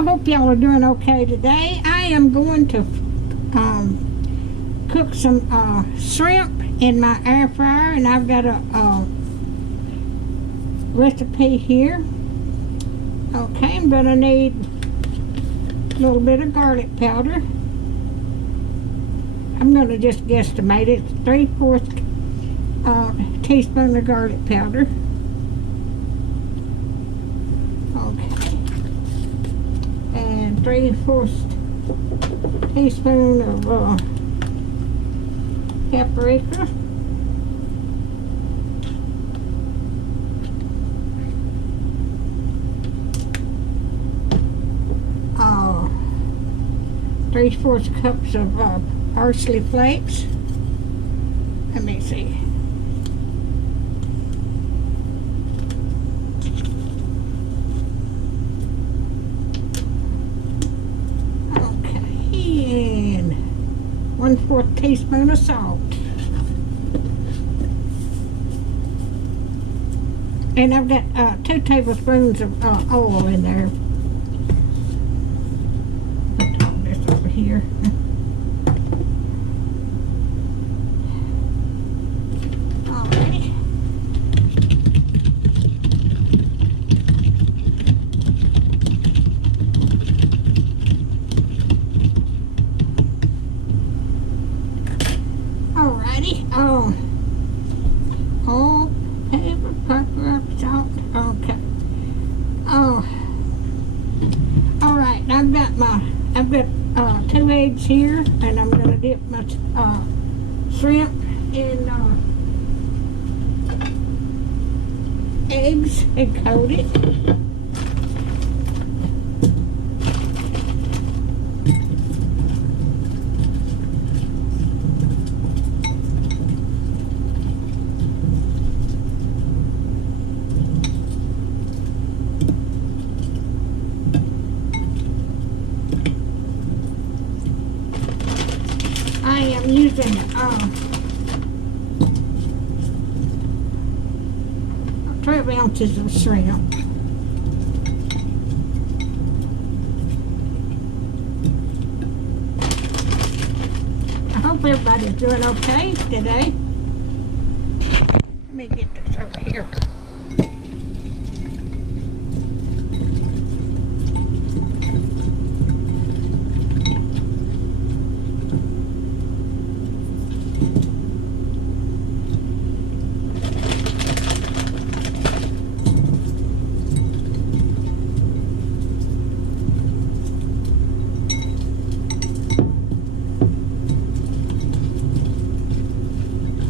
I hope y'all are doing okay today. I am going to cook some shrimp in my air fryer, and I've got a recipe here. Okay, I'm going to need a little bit of garlic powder. I'm going to just guesstimate it. 3/4 teaspoon of garlic powder. Okay. And 3/4 teaspoon of paprika. Uh, 3/4 cups of parsley flakes. Let me see. Okay, and 1/4 teaspoon of salt. And I've got 2 tablespoons of oil in there. Put all this over here. Alrighty. Alrighty. Oh, pepper, salt. Okay. Oh. All right. I've got 2 eggs here, and I'm gonna dip my shrimp in eggs and coat it. I am using 12 ounces of shrimp. I hope everybody's doing okay today. Let me get this over here.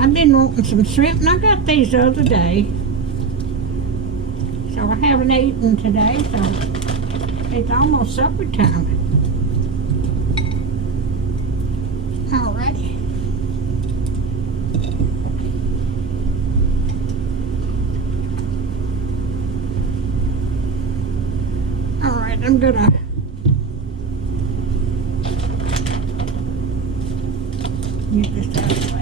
I've been wanting some shrimp, and I got these the other day. So I haven't eaten today, so it's almost supper time. Alrighty. Alright, I'm gonna get this out of the way.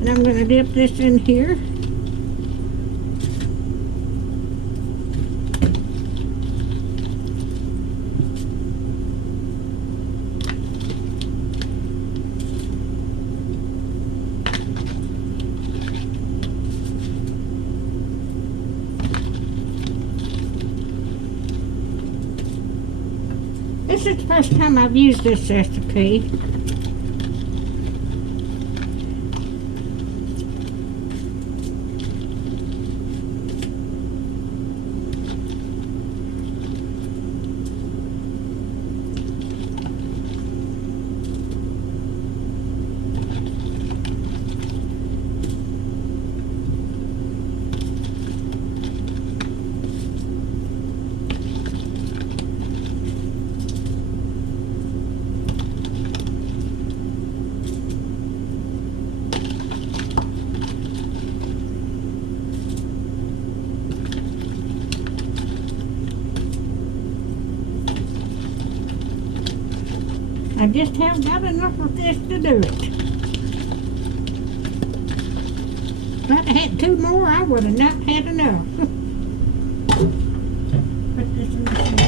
And I'm going to dip this in here. This is the first time I've used this recipe. I just haven't got enough of this to do it. If I'd had 2 more, I would have not had enough. Put this in the sink.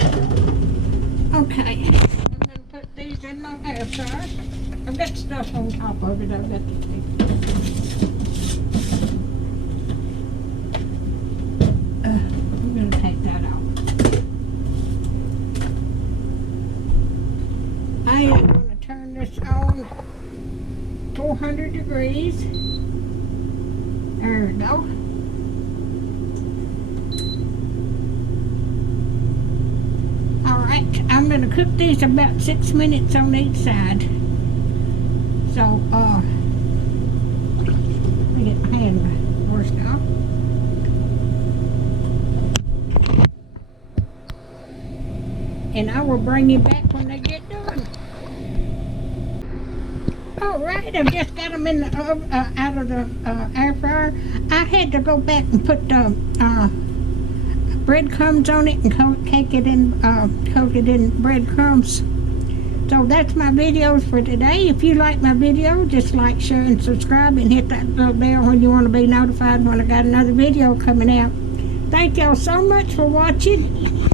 Okay, I'm going to put these in my air fryer. I've got stuff on top of it I've got to take. I'm going to take that off. I am going to turn this on 400 degrees. There we go. Alright, I'm going to cook these about 6 minutes on each side. So, let me get my hand washed off. And I will bring you back when they get done. Alright, I've just got them in the out of the air fryer. I had to go back and put breadcrumbs on it and coat it in breadcrumbs. So that's my videos for today. If you like my video, just like, share, and subscribe, and hit that little bell when you want to be notified when I got another video coming out. Thank y'all so much for watching.